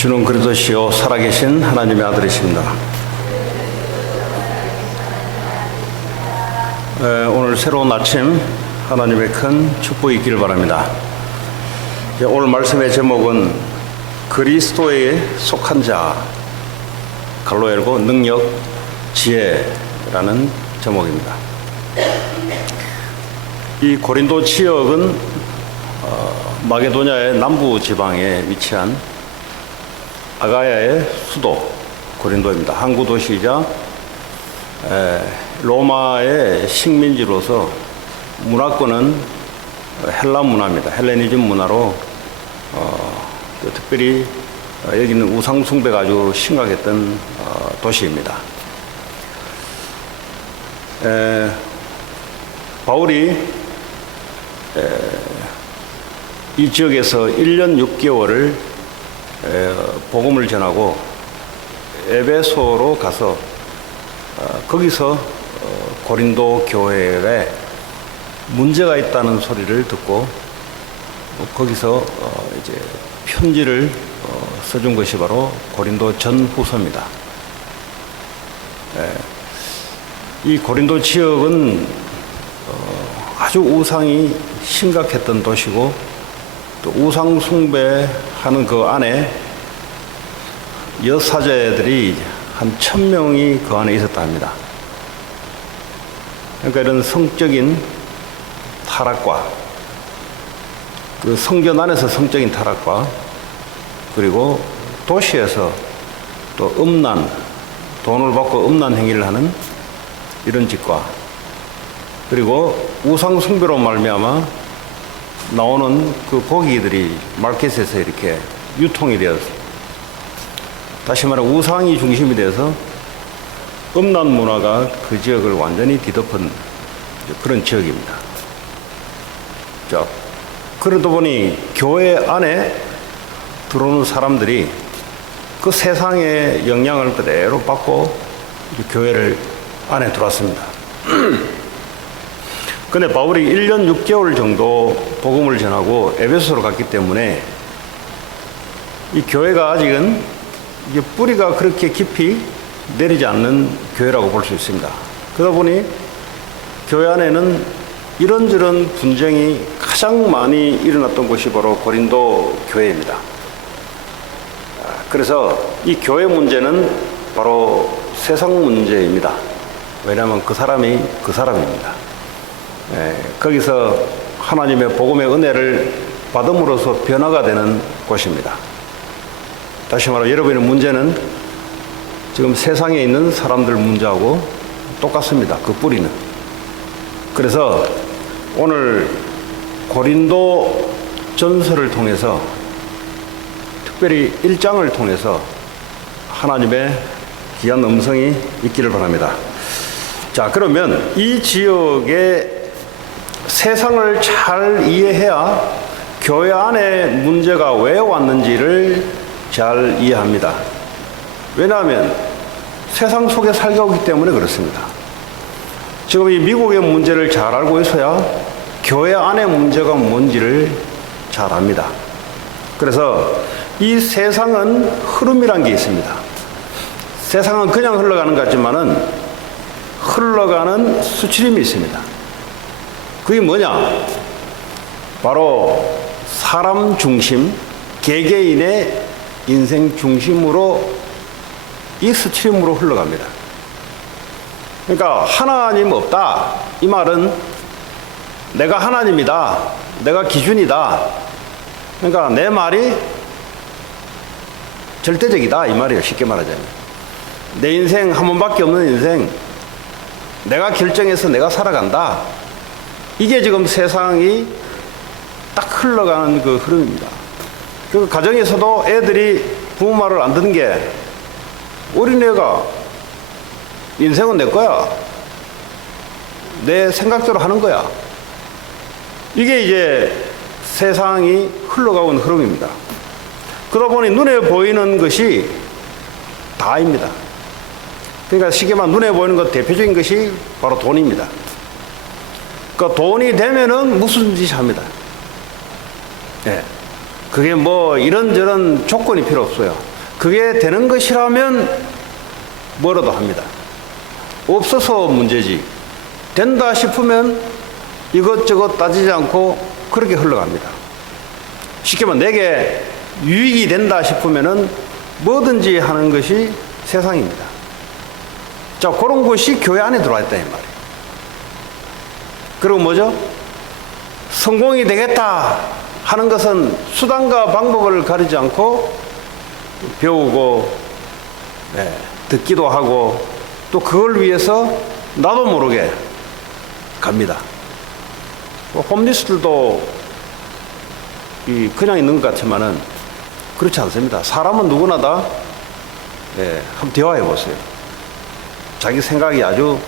주는 그리스도시요 살아계신 하나님의 아들이십니다. 오늘 새로운 아침 하나님의 큰 축복이 있기를 바랍니다. 오늘 말씀의 제목은 그리스도에 속한 자 갈로 열고 능력 지혜라는 제목입니다. 이 고린도 지역은 마게도냐의 남부 지방에 위치한 아가야의 수도 고린도입니다. 항구 도시이자 로마의 식민지로서 문화권은 헬라 문화입니다. 헬레니즘 문화로 특별히 여기는 우상 숭배가 아주 심각했던 도시입니다. 바울이 이 지역에서 1년 6개월을 복음을 전하고 에베소로 가서 거기서 고린도 교회에 문제가 있다는 소리를 듣고 거기서 이제 편지를 써준 것이 바로 고린도 전후서입니다. 이 고린도 지역은 아주 우상이 심각했던 도시고 또 우상 숭배하는 그 안에 여사제들이 한 1000명이 그 안에 있었다 합니다. 그러니까 이런 성적인 타락과 그 성전 안에서 성적인 타락과 그리고 도시에서 또 음란, 돈을 받고 음란 행위를 하는 이런 짓과 그리고 우상 숭배로 말미암아 나오는 그 고기들이 마켓에서 이렇게 유통이 되어서 다시 말해 우상이 중심이 돼서 음란 문화가 그 지역을 완전히 뒤덮은 그런 지역입니다. 자, 그러다 보니 교회 안에 들어오는 사람들이 그 세상의 영향을 그대로 받고 교회를 안에 들어왔습니다. 근데 바울이 1년 6개월 정도 복음을 전하고 에베소로 갔기 때문에 이 교회가 아직은 이게 뿌리가 그렇게 깊이 내리지 않는 교회라고 볼 수 있습니다. 그러다 보니 교회 안에는 이런저런 분쟁이 가장 많이 일어났던 곳이 바로 고린도 교회입니다. 그래서 이 교회 문제는 바로 세상 문제입니다. 왜냐하면 그 사람이 그 사람입니다. 거기서 하나님의 복음의 은혜를 받음으로써 변화가 되는 곳입니다. 다시 말하면 여러분의 문제는 지금 세상에 있는 사람들 문제하고 똑같습니다. 그 뿌리는. 그래서 오늘 고린도 전서를 통해서 특별히 1장을 통해서 하나님의 귀한 음성이 있기를 바랍니다. 자, 그러면 이 지역의 세상을 잘 이해해야 교회 안에 문제가 왜 왔는지를 잘 이해합니다. 왜냐하면 세상 속에 살아오기 때문에 그렇습니다. 지금 이 미국의 문제를 잘 알고 있어야 교회 안의 문제가 뭔지를 잘 압니다. 그래서 이 세상은 흐름이란 게 있습니다. 세상은 그냥 흘러가는 것 같지만은 흘러가는 수치림이 있습니다. 그게 뭐냐? 바로 사람 중심, 개개인의 인생 중심으로 이 수치림으로 흘러갑니다. 그러니까 하나님 없다. 이 말은 내가 하나님이다. 내가 기준이다. 그러니까 내 말이 절대적이다. 이 말이에요. 쉽게 말하자면. 내 인생 한 번밖에 없는 인생. 내가 결정해서 내가 살아간다. 이게 지금 세상이 딱 흘러가는 그 흐름입니다. 그 가정에서도 애들이 부모 말을 안 듣는 게 어린애가 인생은 내 거야. 내 생각대로 하는 거야. 이게 이제 세상이 흘러가고 있는 흐름입니다. 그러다 보니 눈에 보이는 것이 다입니다. 그러니까 쉽게 말하면 눈에 보이는 것 대표적인 것이 바로 돈입니다. 그 돈이 되면은 무슨 짓 합니다. 예. 그게 뭐 이런저런 조건이 필요 없어요. 그게 되는 것이라면 뭐라도 합니다. 없어서 문제지. 된다 싶으면 이것저것 따지지 않고 그렇게 흘러갑니다. 쉽게 말하면 내게 유익이 된다 싶으면은 뭐든지 하는 것이 세상입니다. 자, 그런 것이 교회 안에 들어와 있다 이 말이에요. 그리고 뭐죠? 성공이 되겠다 하는 것은 수단과 방법을 가리지 않고 배우고 듣기도 하고 또 그걸 위해서 나도 모르게 갑니다. 홈리스들도 그냥 있는 것 같지만은 그렇지 않습니다. 사람은 누구나 다 한번 대화해 보세요. 자기 생각이 아주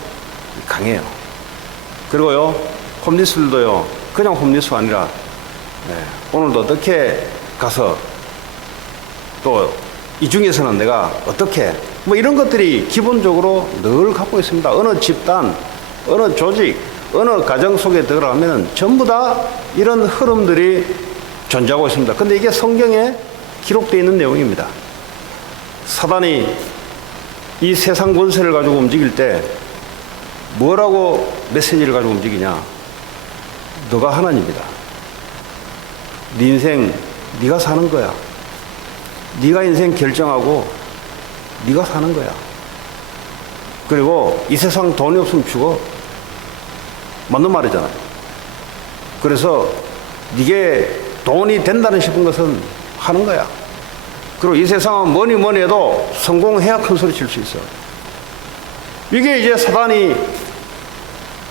강해요. 그리고요, 홈리스들도요, 그냥 홈리스가 아니라 오늘도 어떻게 가서 또 이 중에서는 내가 어떻게 뭐 이런 것들이 기본적으로 늘 갖고 있습니다. 어느 집단, 어느 조직, 어느 가정 속에 들어가면 전부 다 이런 흐름들이 존재하고 있습니다. 근데 이게 성경에 기록되어 있는 내용입니다. 사단이 이 세상 권세를 가지고 움직일 때 뭐라고 메시지를 가지고 움직이냐? 너가 하나님이다. 네 인생 네가 사는 거야. 네가 인생 결정하고 네가 사는 거야. 그리고 이 세상 돈이 없으면 죽어. 맞는 말이잖아요. 그래서 네게 돈이 된다는 싶은 것은 하는 거야. 그리고 이 세상은 뭐니 해도 성공해야 큰 소리 칠 수 있어. 이게 이제 사단이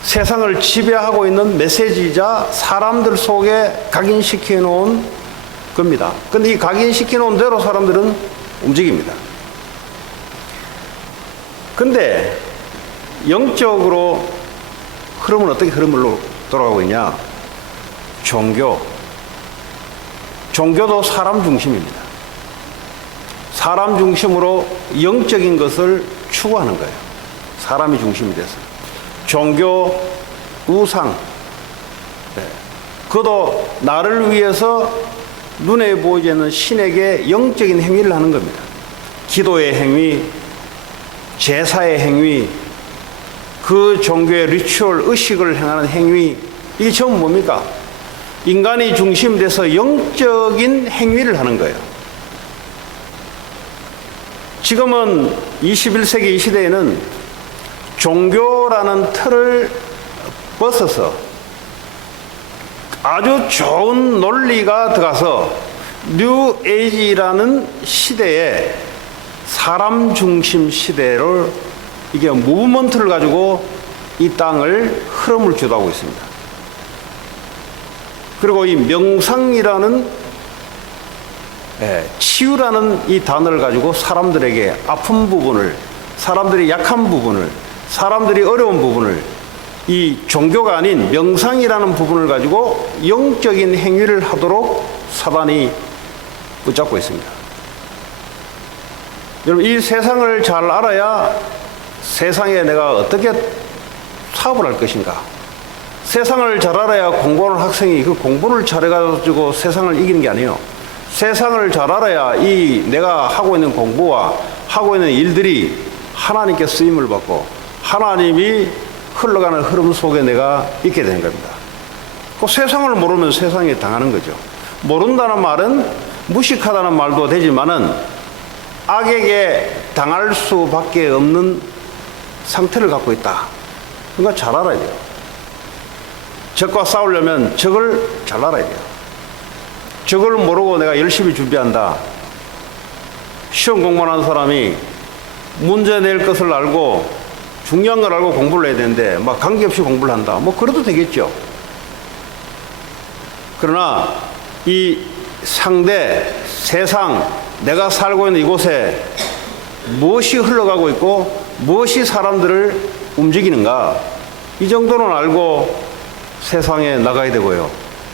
세상을 지배하고 있는 메시지이자 사람들 속에 각인시켜 놓은 겁니다. 근데 이 각인시켜 놓은 대로 사람들은 움직입니다. 근데 영적으로 흐름은 어떻게 흐름으로 돌아가고 있냐? 종교도 사람 중심입니다. 사람 중심으로 영적인 것을 추구하는 거예요. 사람이 중심이 돼서. 종교, 우상, 그것도 나를 위해서 눈에 보이지 않는 신에게 영적인 행위를 하는 겁니다. 기도의 행위, 제사의 행위, 그 종교의 리추얼, 의식을 행하는 행위, 이게 전부 뭡니까? 인간이 중심돼서 영적인 행위를 하는 거예요. 지금은 21세기 이 시대에는 종교라는 틀을 벗어서 아주 좋은 논리가 들어가서 뉴 에이지라는 시대에 사람 중심 시대를 이게 무브먼트를 가지고 이 땅을 흐름을 주도하고 있습니다. 그리고 이 명상이라는 치유라는 이 단어를 가지고 사람들에게 아픈 부분을, 사람들이 약한 부분을, 사람들이 어려운 부분을 이 종교가 아닌 명상이라는 부분을 가지고 영적인 행위를 하도록 사단이 붙잡고 있습니다. 여러분, 이 세상을 잘 알아야 세상에 내가 어떻게 사업을 할 것인가. 세상을 잘 알아야 공부하는 학생이 그 공부를 잘해가지고 세상을 이기는 게 아니에요. 세상을 잘 알아야 이 내가 하고 있는 공부와 하고 있는 일들이 하나님께 쓰임을 받고 하나님이 흘러가는 흐름 속에 내가 있게 되는 겁니다. 그 세상을 모르면 세상에 당하는 거죠. 모른다는 말은 무식하다는 말도 되지만은 악에게 당할 수밖에 없는 상태를 갖고 있다. 그러니까 잘 알아야 돼요. 적과 싸우려면 적을 잘 알아야 돼요. 적을 모르고 내가 열심히 준비한다. 시험 공부하는 사람이 문제 낼 것을 알고 중요한 걸 알고 공부를 해야 되는데 막 관계없이 공부를 한다. 뭐 그래도 되겠죠. 그러나 이 상대, 세상, 내가 살고 있는 이곳에 무엇이 흘러가고 있고 무엇이 사람들을 움직이는가, 이 정도는 알고 세상에 나가야 되고요.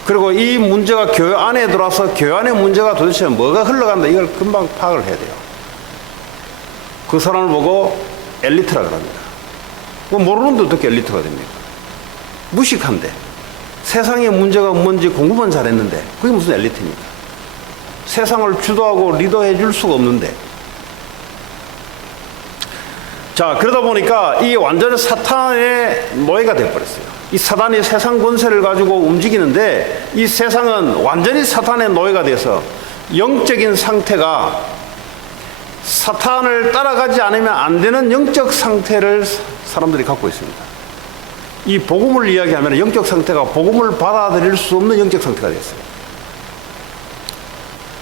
그리고 이 문제가 교회 안에 들어와서 교회 안의 문제가 도대체 뭐가 흘러간다, 이걸 금방 파악을 해야 돼요. 그 사람을 보고 엘리트라 그럽니다. 모르는데 어떻게 엘리트가 됩니까? 무식한데 세상의 문제가 뭔지 공부만 잘했는데 그게 무슨 엘리트입니까? 세상을 주도하고 리더해 줄 수가 없는데 자, 그러다 보니까 이 완전히 사탄의 노예가 되어버렸어요. 이 사단이 세상 권세를 가지고 움직이는데 이 세상은 완전히 사탄의 노예가 돼서 영적인 상태가 사탄을 따라가지 않으면 안 되는 영적 상태를 사람들이 갖고 있습니다. 이 복음을 이야기하면 영적 상태가 복음을 받아들일 수 없는 영적 상태가 됐어요.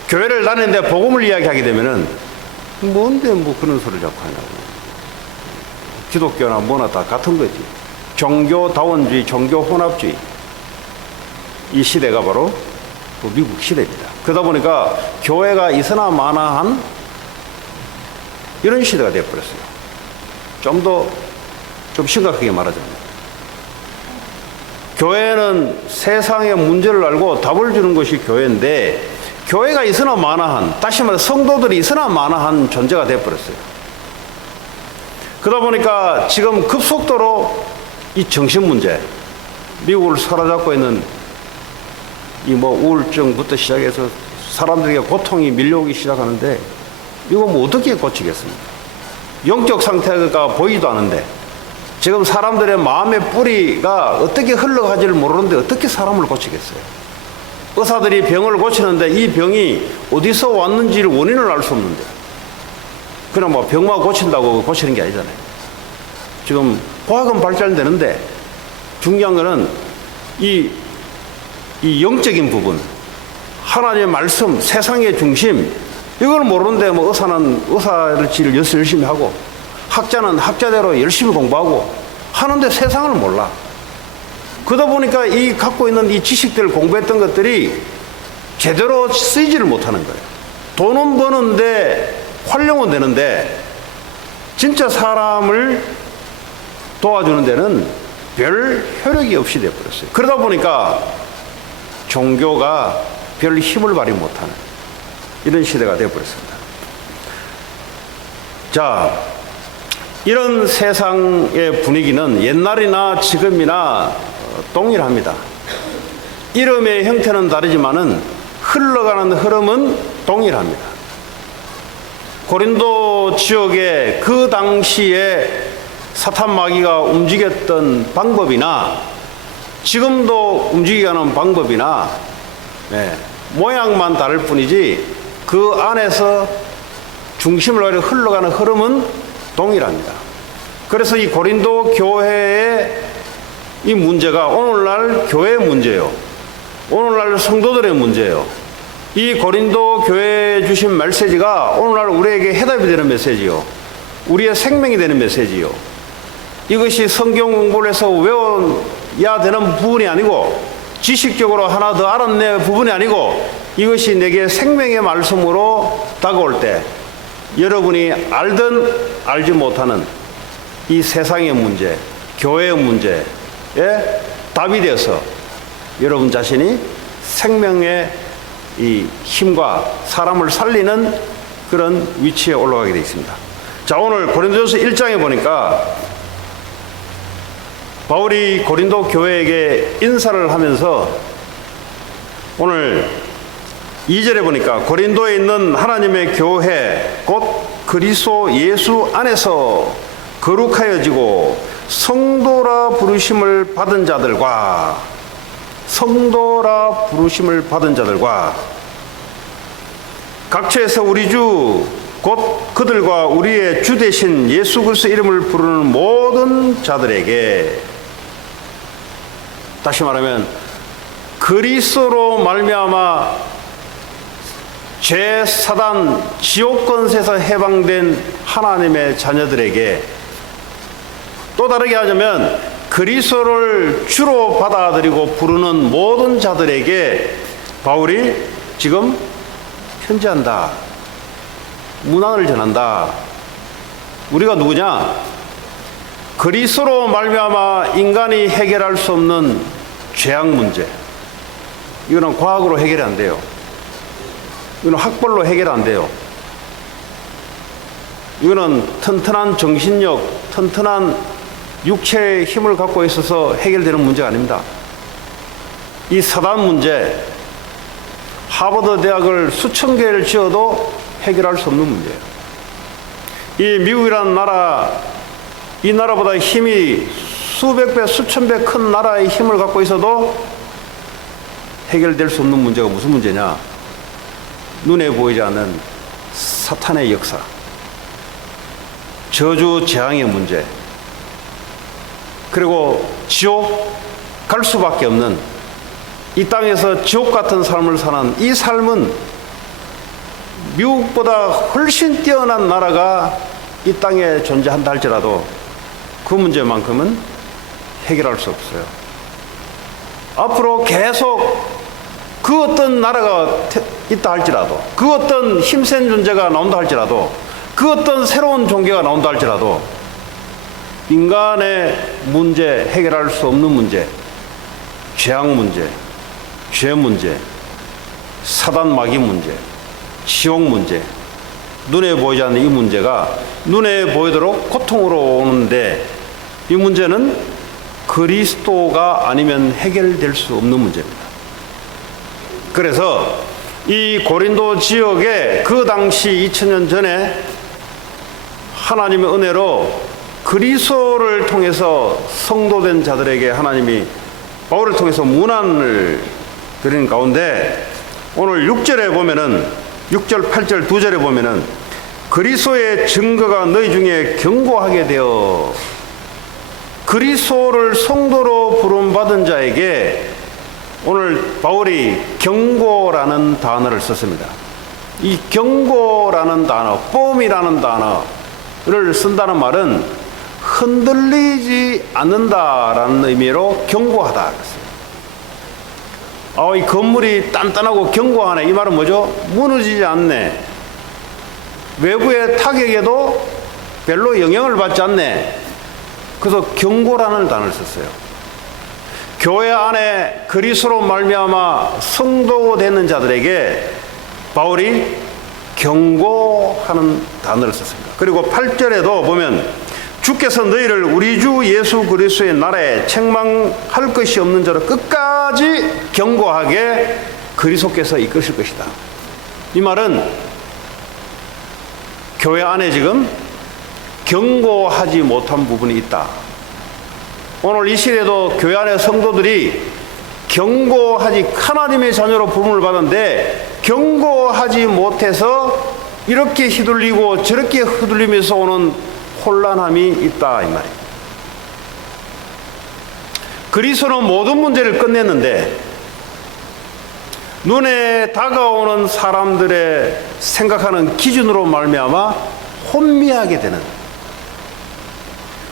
교회를 다니는데 복음을 이야기하게 되면은 뭔데 뭐 그런 소리를 자꾸 하냐고. 기독교나 뭐나 다 같은 거지. 종교다원주의, 종교혼합주의. 이 시대가 바로 미국 시대입니다. 그러다 보니까 교회가 있으나 마나한 이런 시대가 되어버렸어요. 좀 심각하게 말하자면. 교회는 세상의 문제를 알고 답을 주는 것이 교회인데, 교회가 있으나 마나한, 다시 말해 성도들이 있으나 마나한 존재가 되어버렸어요. 그러다 보니까 지금 급속도로 이 정신 문제, 미국을 사로잡고 있는 이 뭐 우울증부터 시작해서 사람들에게 고통이 밀려오기 시작하는데, 이거 뭐 어떻게 고치겠습니까? 영적 상태가 보이지도 않은데, 지금 사람들의 마음의 뿌리가 어떻게 흘러가지를 모르는데 어떻게 사람을 고치겠어요? 의사들이 병을 고치는데 이 병이 어디서 왔는지를 원인을 알 수 없는데, 그냥 뭐 병만 고친다고 고치는 게 아니잖아요. 지금 과학은 발전되는데 중요한 거는 이 영적인 부분, 하나님의 말씀, 세상의 중심, 이걸 모르는데 뭐 의사는 의사를 열심히 하고, 학자는 학자대로 열심히 공부하고 하는데 세상을 몰라. 그러다 보니까 이 갖고 있는 이 지식들을 공부했던 것들이 제대로 쓰이지를 못하는 거예요. 돈은 버는데 활용은 되는데 진짜 사람을 도와주는 데는 별 효력이 없이 되어버렸어요. 그러다 보니까 종교가 별 힘을 발휘 못하는 이런 시대가 되어버렸습니다. 자, 이런 세상의 분위기는 옛날이나 지금이나 동일합니다. 이름의 형태는 다르지만은 흘러가는 흐름은 동일합니다. 고린도 지역의 그 당시에 사탄 마귀가 움직였던 방법이나 지금도 움직이게 하는 방법이나 모양만 다를 뿐이지 그 안에서 중심을 가지고 흘러가는 흐름은 동일합니다. 그래서 이 고린도 교회의 이 문제가 오늘날 교회의 문제예요. 오늘날 성도들의 문제예요. 이 고린도 교회에 주신 메시지가 오늘날 우리에게 해답이 되는 메시지요. 우리의 생명이 되는 메시지요. 이것이 성경 공부를 해서 외워야 되는 부분이 아니고, 지식적으로 하나 더 알아내야 부분이 아니고, 이것이 내게 생명의 말씀으로 다가올 때 여러분이 알든 알지 못하는 이 세상의 문제, 교회의 문제에 답이 되어서 여러분 자신이 생명의 이 힘과 사람을 살리는 그런 위치에 올라가게 되어 있습니다. 자, 오늘 고린도전서 1장에 보니까 바울이 고린도 교회에게 인사를 하면서 오늘 2절에 보니까 고린도에 있는 하나님의 교회 곧 그리스도 예수 안에서 거룩하여지고 성도라 부르심을 받은 자들과 각처에서 우리 주 곧 그들과 우리의 주 되신 예수 그리스도 이름을 부르는 모든 자들에게, 다시 말하면 그리스도로 말미암아 죄, 사단, 지옥 권세에서 해방된 하나님의 자녀들에게, 또 다르게 하자면 그리스도를 주로 받아들이고 부르는 모든 자들에게 바울이 지금 편지한다, 문안을 전한다. 우리가 누구냐? 그리스도로 말미암아 인간이 해결할 수 없는 죄악 문제, 이거는 과학으로 해결이 안 돼요. 이거는 학벌로 해결 안 돼요. 이거는 튼튼한 정신력, 튼튼한 육체의 힘을 갖고 있어서 해결되는 문제가 아닙니다. 이 사단 문제, 하버드 대학을 수천 개를 지어도 해결할 수 없는 문제예요. 이 미국이라는 나라 이 나라보다 힘이 수백 배, 수천 배 큰 나라의 힘을 갖고 있어도 해결될 수 없는 문제가 무슨 문제냐? 눈에 보이지 않는 사탄의 역사, 저주 재앙의 문제, 그리고 지옥 갈 수밖에 없는 이 땅에서 지옥 같은 삶을 사는 이 삶은 미국보다 훨씬 뛰어난 나라가 이 땅에 존재한다 할지라도 그 문제만큼은 해결할 수 없어요. 앞으로 계속 그 어떤 나라가 있다 할지라도, 그 어떤 힘센 존재가 나온다 할지라도, 그 어떤 새로운 종교가 나온다 할지라도 인간의 문제, 해결할 수 없는 문제, 죄악 문제, 죄 문제, 사단 마귀 문제, 지옥 문제, 눈에 보이지 않는 이 문제가 눈에 보이도록 고통으로 오는데, 이 문제는 그리스도가 아니면 해결될 수 없는 문제입니다. 그래서 이 고린도 지역에 그 당시 2000년 전에 하나님의 은혜로 그리스도를 통해서 성도된 자들에게 하나님이 바울을 통해서 문안을 드리는 가운데, 오늘 6절에 보면은 6절, 8절 두 절에 보면은 그리스도의 증거가 너희 중에 견고하게 되어, 그리스도를 성도로 부름받은 자에게 오늘 바울이 경고라는 단어를 썼습니다. 이 경고라는 단어, 뽐이라는 단어를 쓴다는 말은 흔들리지 않는다라는 의미로 경고하다. 이 건물이 단단하고 견고하네. 이 말은 뭐죠? 무너지지 않네. 외부의 타격에도 별로 영향을 받지 않네. 그래서 경고라는 단어를 썼어요. 교회 안에 그리스도로 말미암아 성도 되는 자들에게 바울이 경고하는 단어를 썼습니다. 그리고 8절에도 보면 주께서 너희를 우리 주 예수 그리스도의 날에 책망할 것이 없는 자로 끝까지 경고하게 그리스도께서 이끄실 것이다. 이 말은 교회 안에 지금 경고하지 못한 부분이 있다. 오늘 이 시대에도 교회 안에 성도들이 경고하지, 하나님의 자녀로 부름을 받았는데 경고하지 못해서 이렇게 휘둘리고 저렇게 휘둘리면서 오는 혼란함이 있다, 이 말이에요. 그리스도는 모든 문제를 끝냈는데 눈에 다가오는 사람들의 생각하는 기준으로 말미암아 혼미하게 되는,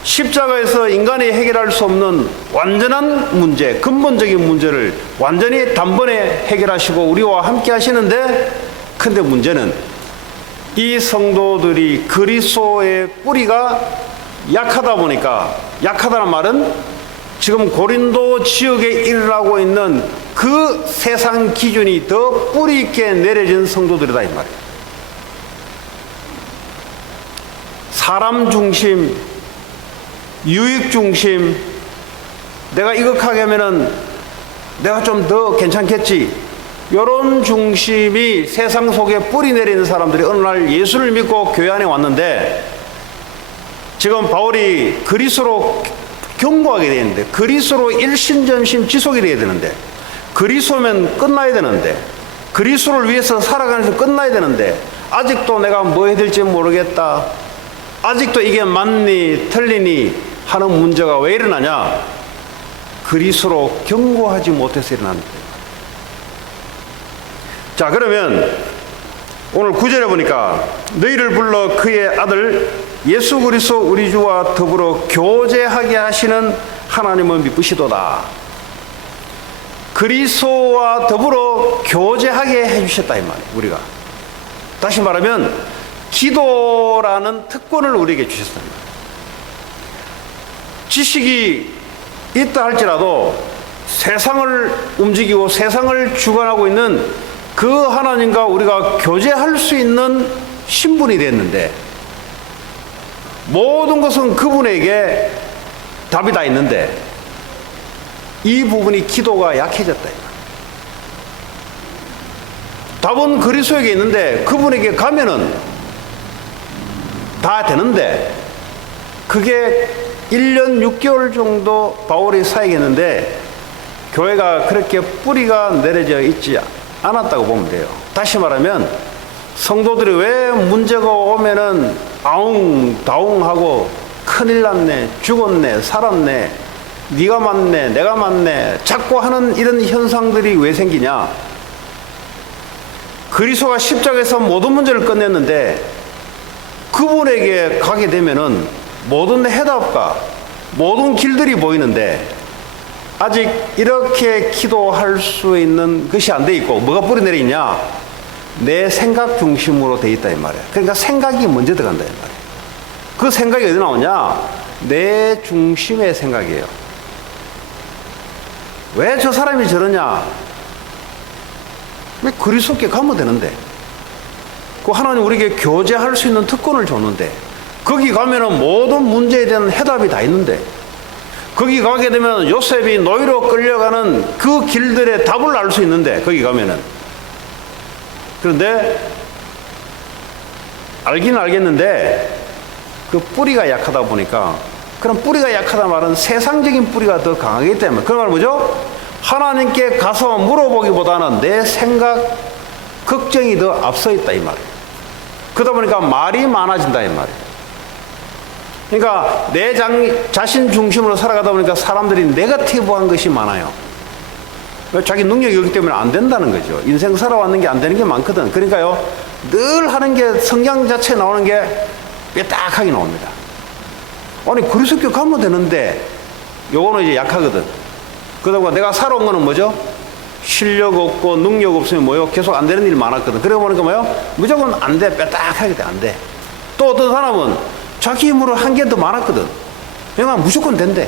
십자가에서 인간이 해결할 수 없는 완전한 문제, 근본적인 문제를 완전히 단번에 해결하시고 우리와 함께 하시는데, 근데 문제는 이 성도들이 그리스도의 뿌리가 약하다 보니까, 약하다는 말은 지금 고린도 지역에 일어나고 있는 그 세상 기준이 더 뿌리 있게 내려진 성도들이다, 이 말이에요. 사람 중심, 유익 중심, 내가 이것하게 하면은 내가 좀 더 괜찮겠지, 이런 중심이 세상 속에 뿌리 내리는 사람들이 어느 날 예수를 믿고 교회 안에 왔는데, 지금 바울이 그리스도로 경고하게 되는데, 그리스도로 일신전심 지속이 돼야 되는데, 그리스도면 끝나야 되는데, 그리스도를 위해서 살아가는 데서 끝나야 되는데, 아직도 내가 뭐 해야 될지 모르겠다, 아직도 이게 맞니 틀리니 하는 문제가 왜 일어나냐? 그리스도로 경고하지 못해서 일어납니다. 자, 그러면 오늘 9절에 보니까 너희를 불러 그의 아들 예수 그리스도 우리 주와 더불어 교제하게 하시는 하나님을 믿으시도다. 그리스도와 더불어 교제하게 해주셨다, 이 말이에요. 우리가 다시 말하면 기도라는 특권을 우리에게 주셨습니다. 지식이 있다 할지라도 세상을 움직이고 세상을 주관하고 있는 그 하나님과 우리가 교제할 수 있는 신분이 됐는데, 모든 것은 그분에게 답이 다 있는데 이 부분이 기도가 약해졌다. 답은 그리스도에게 있는데 그분에게 가면은 다 되는데, 그게 1년 6개월 정도 바울이 사역했는데 교회가 그렇게 뿌리가 내려져 있지 않았다고 보면 돼요. 다시 말하면 성도들이 왜 문제가 오면은 아웅다웅하고 큰일 났네, 죽었네, 살았네, 네가 맞네, 내가 맞네 자꾸 하는 이런 현상들이 왜 생기냐? 그리스도가 십자가에서 모든 문제를 끝냈는데 그분에게 가게 되면은 모든 해답과 모든 길들이 보이는데 아직 이렇게 기도할 수 있는 것이 안 돼 있고 뭐가 뿌리 내려 있냐? 내 생각 중심으로 돼 있다 이 말이야. 그러니까 생각이 먼저 들어간다 이 말이야. 그 생각이 어디 나오냐? 내 중심의 생각이에요. 왜 저 사람이 저러냐? 왜 그리스도께 가면 되는데? 그 하나님 우리에게 교제할 수 있는 특권을 줬는데 거기 가면은 모든 문제에 대한 해답이 다 있는데 거기 가게 되면 요셉이 노예로 끌려가는 그 길들의 답을 알 수 있는데 거기 가면은 그런데 알기는 알겠는데 그 뿌리가 약하다 보니까 그럼 뿌리가 약하다 말은 세상적인 뿌리가 더 강하기 때문에 그 말 뭐죠? 하나님께 가서 물어보기보다는 내 생각, 걱정이 더 앞서 있다 이 말이에요. 그러다 보니까 말이 많아진다 이 말이에요. 그러니까 내 자신 중심으로 살아가다 보니까 사람들이 네거티브한 것이 많아요. 자기 능력이 없기 때문에 안 된다는 거죠. 인생 살아왔는 게 안 되는 게 많거든. 그러니까요 늘 하는 게 성경 자체에 나오는 게 삐딱하게 나옵니다. 아니 그리스도께 가면 되는데 요거는 이제 약하거든. 그러다 보니까 내가 살아온 거는 뭐죠? 실력 없고 능력 없으면 뭐요? 계속 안 되는 일이 많았거든. 그러다 보니까 뭐요? 무조건 안 돼. 삐딱하게 돼. 안 돼. 또 어떤 사람은 자기 힘으로 한 게 더 많았거든. 그러니까 무조건 된대.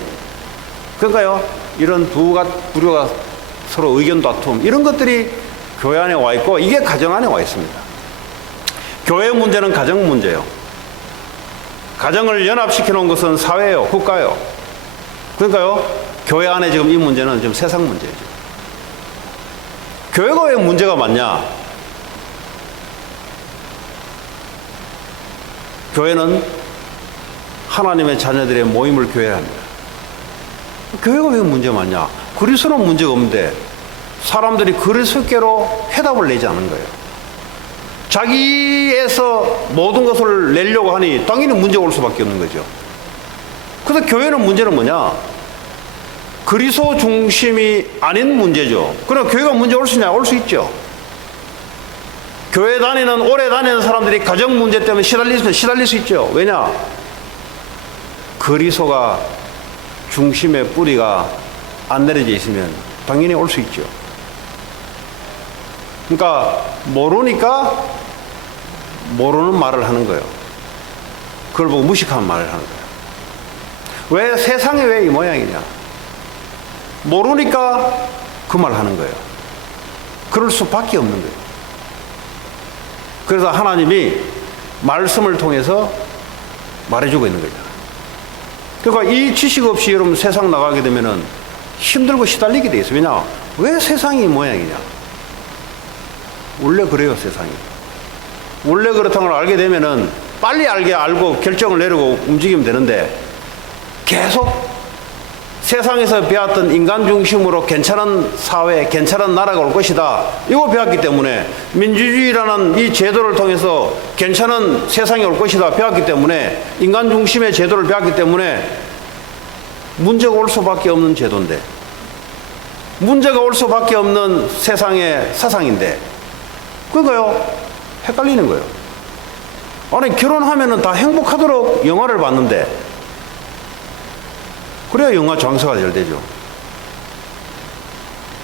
그러니까요 이런 부류가 서로 의견 다툼 이런 것들이 교회 안에 와 있고 이게 가정 안에 와 있습니다. 교회 문제는 가정 문제예요. 가정을 연합시켜 놓은 것은 사회예요, 국가예요. 그러니까요 교회 안에 지금 이 문제는 지금 세상 문제죠. 교회가 왜 문제가 많냐? 교회는 하나님의 자녀들의 모임을 교회라 합니다. 교회가 왜 문제가 많냐? 그리스도는 문제가 없는데 사람들이 그리스도께로 해답을 내지 않은 거예요. 자기에서 모든 것을 내려고 하니 당연히 문제가 올 수밖에 없는 거죠. 그래서 교회는 문제는 뭐냐? 그리스도 중심이 아닌 문제죠. 그럼 교회가 문제 올 수 있냐? 올 수 있죠. 교회 다니는 오래 다니는 사람들이 가정 문제 때문에 시달릴 수 있죠. 왜냐? 그리스도가 중심의 뿌리가 안 내려져 있으면 당연히 올 수 있죠. 그러니까 모르니까 모르는 말을 하는 거예요. 그걸 보고 무식한 말을 하는 거예요. 왜 세상이 왜 이 모양이냐? 모르니까 그 말 하는 거예요. 그럴 수밖에 없는 거예요. 그래서 하나님이 말씀을 통해서 말해주고 있는 거죠. 그러니까 이 지식 없이 여러분 세상 나가게 되면은 힘들고 시달리게 돼 있어요. 왜냐? 왜 세상이 이 모양이냐? 원래 그래요, 세상이. 원래 그렇다는 걸 알게 되면은 빨리 알고 결정을 내리고 움직이면 되는데 계속 세상에서 배웠던 인간 중심으로 괜찮은 사회, 괜찮은 나라가 올 것이다. 이거 배웠기 때문에 민주주의라는 이 제도를 통해서 괜찮은 세상이 올 것이다. 배웠기 때문에 인간 중심의 제도를 배웠기 때문에 문제가 올 수밖에 없는 제도인데 문제가 올 수밖에 없는 세상의 사상인데 그러니까요 헷갈리는 거예요. 아니 결혼하면은 다 행복하도록 영화를 봤는데 그래야 영화 장사가 잘 되죠.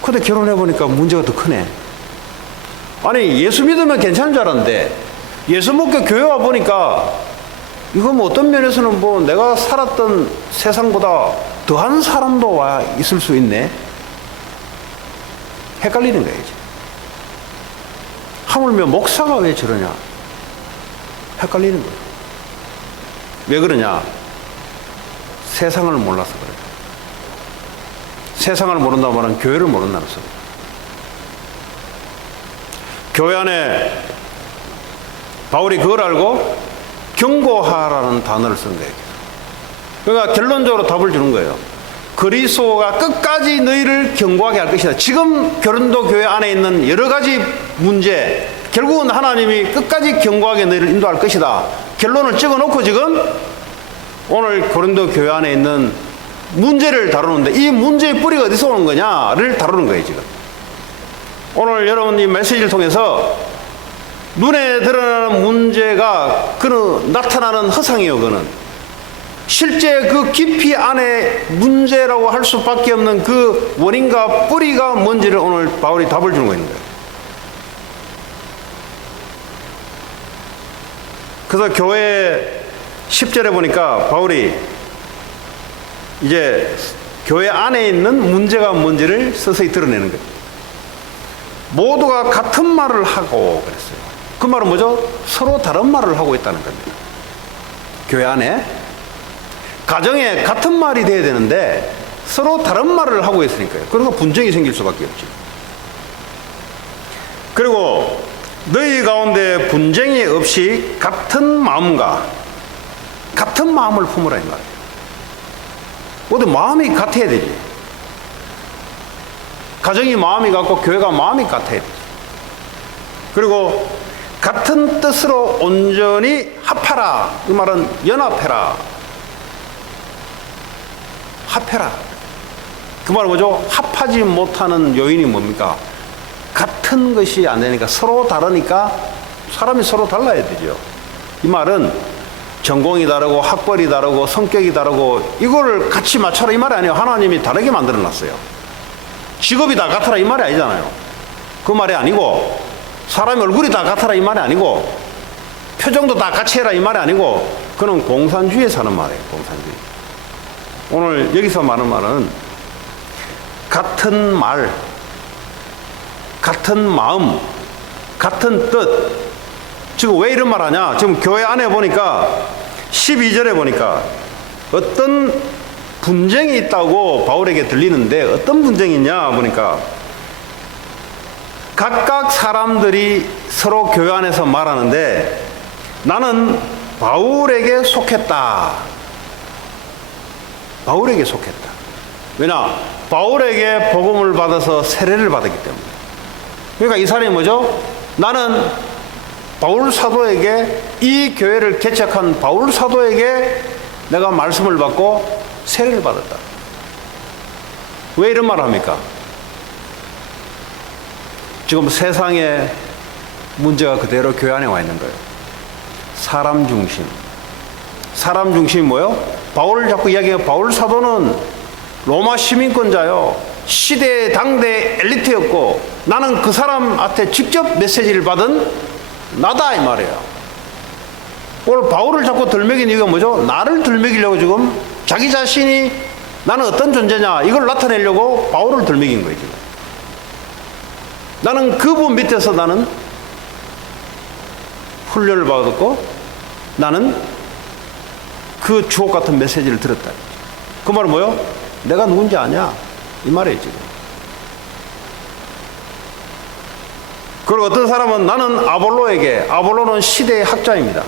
근데 결혼해보니까 문제가 더 크네. 아니 예수 믿으면 괜찮은 줄 알았는데 예수 믿고 교회 와보니까 이거 뭐 어떤 면에서는 뭐 내가 살았던 세상보다 더한 사람도 와 있을 수 있네. 헷갈리는 거예요. 하물며 목사가 왜 저러냐? 헷갈리는 거예요. 왜 그러냐? 세상을 몰라서 그래요. 세상을 모른다는 말은 교회를 모른다는 소리예요. 교회 안에 바울이 그걸 알고 경고하라는 단어를 쓴 거예요. 그러니까 결론적으로 답을 주는 거예요. 그리스도가 끝까지 너희를 경고하게 할 것이다. 지금 고린도 교회 안에 있는 여러 가지 문제, 결국은 하나님이 끝까지 경고하게 너희를 인도할 것이다. 결론을 찍어놓고 지금 오늘 고린도 교회 안에 있는 문제를 다루는데, 이 문제의 뿌리가 어디서 오는 거냐를 다루는 거예요 지금. 오늘 여러분 이 메시지를 통해서 눈에 드러나는 문제가 그는 나타나는 허상이에요. 그는 실제 그 깊이 안에 문제라고 할 수밖에 없는 그 원인과 뿌리가 뭔지를 오늘 바울이 답을 주는 거예요. 그래서 교회 10절에 보니까 바울이 이제 교회 안에 있는 문제가 뭔지를 서서히 드러내는 거예요. 모두가 같은 말을 하고 그랬어요. 그 말은 뭐죠? 서로 다른 말을 하고 있다는 겁니다. 교회 안에 가정에 같은 말이 돼야 되는데 서로 다른 말을 하고 있으니까요. 그러니까 분쟁이 생길 수밖에 없죠. 그리고 너희 가운데 분쟁이 없이 같은 마음과 같은 마음을 품으라 이 말이에요. 모두 마음이 같아야 되지. 가정이 마음이 같고 교회가 마음이 같아야 되지. 그리고 같은 뜻으로 온전히 합하라. 이 말은 연합해라. 합해라. 그 말은 뭐죠? 합하지 못하는 요인이 뭡니까? 같은 것이 안 되니까, 서로 다르니까 사람이 서로 달라야 되죠. 이 말은 전공이 다르고 학벌이 다르고 성격이 다르고 이거를 같이 맞춰라 이 말이 아니에요. 하나님이 다르게 만들어 놨어요. 직업이 다 같아라 이 말이 아니잖아요. 그 말이 아니고, 사람의 얼굴이 다 같아라 이 말이 아니고, 표정도 다 같이 해라 이 말이 아니고, 그는 공산주의에 사는 말이에요. 공산주의. 오늘 여기서 말하는 말은 같은 말, 같은 마음, 같은 뜻. 지금 왜 이런 말 하냐? 지금 교회 안에 보니까 12절에 보니까 어떤 분쟁이 있다고 바울에게 들리는데, 어떤 분쟁이 있냐 보니까 각각 사람들이 서로 교회 안에서 말하는데 나는 바울에게 속했다. 바울에게 속했다. 왜냐? 바울에게 복음을 받아서 세례를 받았기 때문에. 그러니까 이 사람이 뭐죠? 나는 바울 사도에게, 이 교회를 개척한 바울 사도에게 내가 말씀을 받고 세례를 받았다. 왜 이런 말을 합니까? 지금 세상에 문제가 그대로 교회 안에 와 있는 거예요. 사람 중심. 사람 중심이 뭐예요? 바울을 자꾸 이야기해요. 바울 사도는 로마 시민권자요. 시대 당대 엘리트였고 나는 그 사람한테 직접 메시지를 받은 나다 이 말이에요. 오늘 바울을 자꾸 들먹인 이유가 뭐죠? 나를 들먹이려고 지금 자기 자신이 나는 어떤 존재냐 이걸 나타내려고 바울을 들먹인 거예요. 지금. 나는 그분 밑에서 나는 훈련을 받았고 나는 그 주옥 같은 메시지를 들었다. 그 말은 뭐예요? 내가 누군지 아냐 이 말이에요 지금. 그리고 어떤 사람은 나는 아볼로에게, 아볼로는 시대의 학자입니다.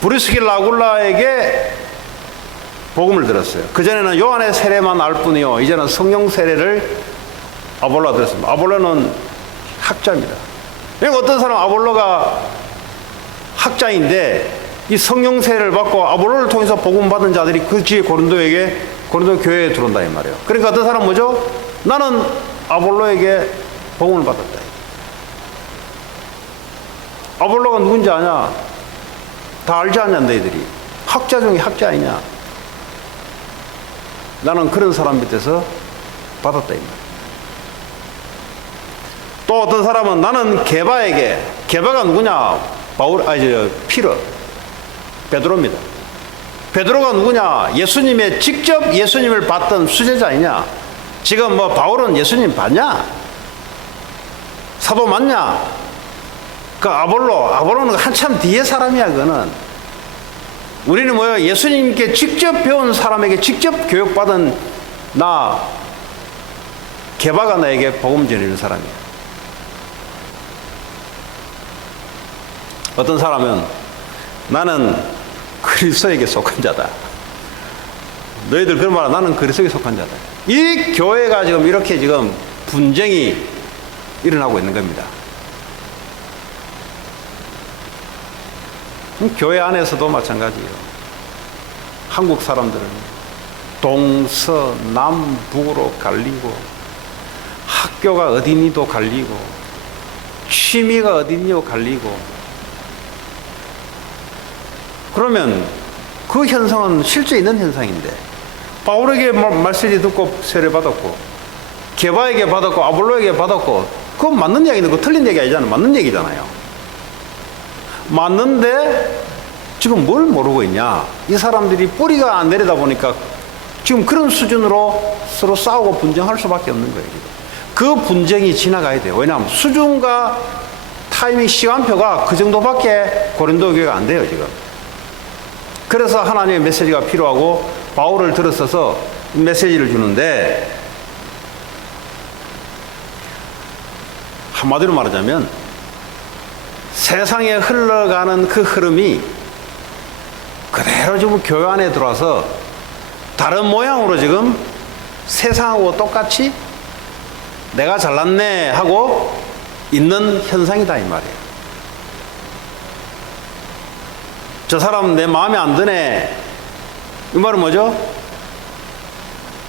브리스길라 아굴라에게 복음을 들었어요. 그전에는 요한의 세례만 알 뿐이요 이제는 성령 세례를 아볼로가 들었습니다. 아볼로는 학자입니다. 그러니까 어떤 사람은 아볼로가 학자인데 이 성령 세례를 받고 아볼로를 통해서 복음 받은 자들이 그 지에 고린도 교회에 들어온다 이 말이에요. 그러니까 어떤 사람은 뭐죠? 나는 아볼로에게 복음을 받았다. 아볼로가 누군지 아냐? 다 알지 않냐 너희들이? 학자 중에 학자 아니냐? 나는 그런 사람 밑에서 받았다 이 말이에요. 또 어떤 사람은 나는 게바에게, 게바가 누구냐? 피러, 베드로입니다. 베드로가 누구냐? 예수님의 직접 예수님을 봤던 수제자 아니냐? 지금 뭐 바울은 예수님 봤냐? 사도 맞냐? 그 아볼로는 한참 뒤에 사람이야. 그거는 우리는 뭐야? 예수님께 직접 배운 사람에게 직접 교육받은 나 게바가 나에게 복음 전하는 사람이야. 어떤 사람은 나는 그리스도에게 속한 자다. 너희들 그런 말은 나는 그리스도에게 속한 자다. 이 교회가 지금 이렇게 지금 분쟁이 일어나고 있는 겁니다. 교회 안에서도 마찬가지예요. 한국 사람들은 동서남북으로 갈리고, 학교가 어디니도 갈리고, 취미가 어디니도 갈리고. 그러면 그 현상은 실제 있는 현상인데, 바울에게 말씀이 듣고 세례받았고, 게바에게 받았고, 아볼로에게 받았고, 그건 맞는 이야기는 그 틀린 얘기 아니잖아요. 맞는 얘기잖아요. 맞는데 지금 뭘 모르고 있냐? 이 사람들이 뿌리가 안 내리다 보니까 지금 그런 수준으로 서로 싸우고 분쟁할 수밖에 없는 거예요. 그 분쟁이 지나가야 돼요. 왜냐하면 수준과 타이밍, 시간표가 그 정도밖에 고린도 교회가 안 돼요, 지금. 그래서 하나님의 메시지가 필요하고 바울을 들어서서 메시지를 주는데, 한마디로 말하자면 세상에 흘러가는 그 흐름이 그대로 지금 교회 안에 들어와서 다른 모양으로 지금 세상하고 똑같이 내가 잘났네 하고 있는 현상이다, 이 말이에요. 저 사람 내 마음에 안 드네. 이 말은 뭐죠?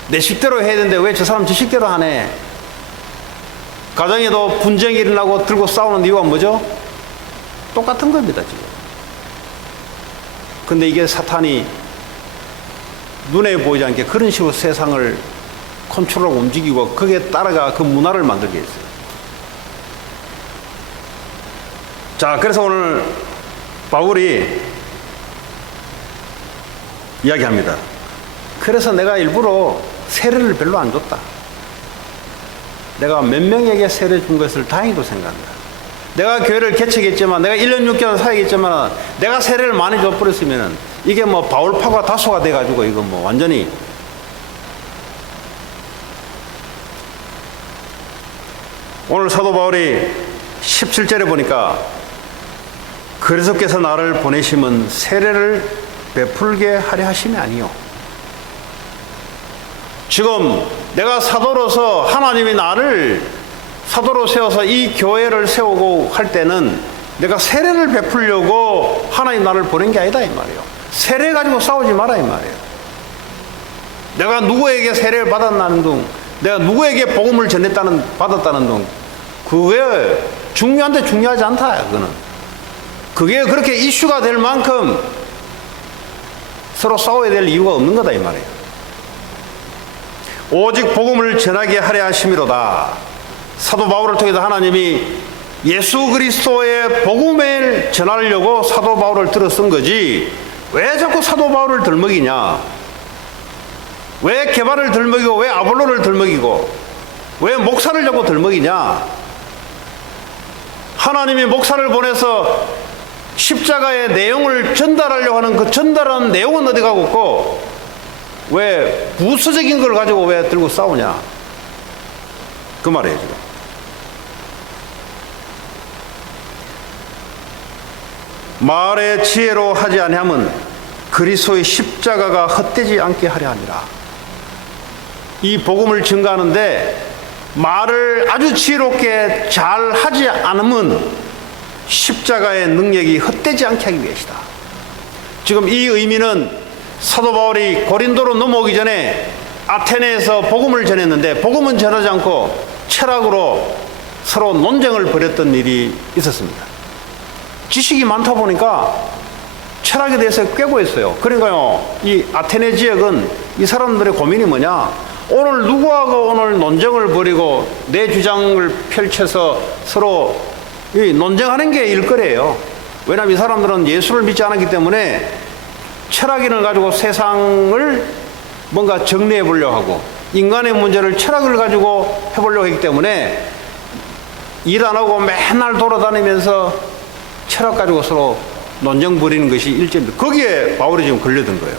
내 식대로 해야 되는데 왜 저 사람 저 식대로 하네. 가정에도 분쟁이 일어나고 들고 싸우는 이유가 뭐죠? 똑같은 겁니다, 지금. 근데 이게 사탄이 눈에 보이지 않게 그런 식으로 세상을 컨트롤하고 움직이고 거기에 따라가 그 문화를 만들게 했어요. 자, 그래서 오늘 바울이 이야기합니다. 그래서 내가 일부러 세례를 별로 안 줬다. 내가 몇 명에게 세례 준 것을 다행히도 생각한다. 내가 교회를 개척했지만, 내가 1년 6개월 사역했지만, 내가 세례를 많이 줘버렸으면 이게 뭐 바울파가 다소가 돼가지고 이거 뭐 완전히. 오늘 사도 바울이 17절에 보니까 그리스도께서 나를 보내심은 세례를 베풀게 하려 하심이 아니요. 지금 내가 사도로서 하나님이 나를 사도로 세워서 이 교회를 세우고 할 때는 내가 세례를 베풀려고 하나님 나를 보낸 게 아니다, 이 말이에요. 세례 가지고 싸우지 마라, 이 말이에요. 내가 누구에게 세례를 받았다는 둥, 내가 누구에게 복음을 받았다는 둥, 그게 중요한데 중요하지 않다, 그거는. 그게 그렇게 이슈가 될 만큼 서로 싸워야 될 이유가 없는 거다, 이 말이에요. 오직 복음을 전하게 하려 하심이로다. 사도 바울을 통해서 하나님이 예수 그리스도의 복음을 전하려고 사도 바울을 들어 쓴 거지, 왜 자꾸 사도 바울을 들먹이냐? 왜 게바를 들먹이고, 왜 아볼로를 들먹이고, 왜 목사를 자꾸 들먹이냐? 하나님이 목사를 보내서 십자가의 내용을 전달하려고 하는 그 전달하는 내용은 어디 가고 있고, 왜 부수적인 걸 가지고 왜 들고 싸우냐? 그 말이에요, 지금. 말의 지혜로 하지 아니함은 그리스도의 십자가가 헛되지 않게 하려 함이라. 이 복음을 증거하는데 말을 아주 지혜롭게 잘 하지 않으면 십자가의 능력이 헛되지 않게 하기 위해서다. 지금 이 의미는 사도 바울이 고린도로 넘어오기 전에 아테네에서 복음을 전했는데, 복음은 전하지 않고 철학으로 서로 논쟁을 벌였던 일이 있었습니다. 지식이 많다 보니까 철학에 대해서 꿰고 있어요. 그러니까요, 이 아테네 지역은 이 사람들의 고민이 뭐냐? 오늘 누구하고 오늘 논쟁을 벌이고 내 주장을 펼쳐서 서로 이 논쟁하는 게 일거리예요. 왜냐하면 이 사람들은 예수를 믿지 않았기 때문에 철학인을 가지고 세상을 뭔가 정리해 보려고 하고, 인간의 문제를 철학을 가지고 해보려고 하기 때문에 일 안 하고 맨날 돌아다니면서 철학 가지고 서로 논쟁 부리는 것이 일제입니다. 거기에 바울이 지금 걸려든 거예요.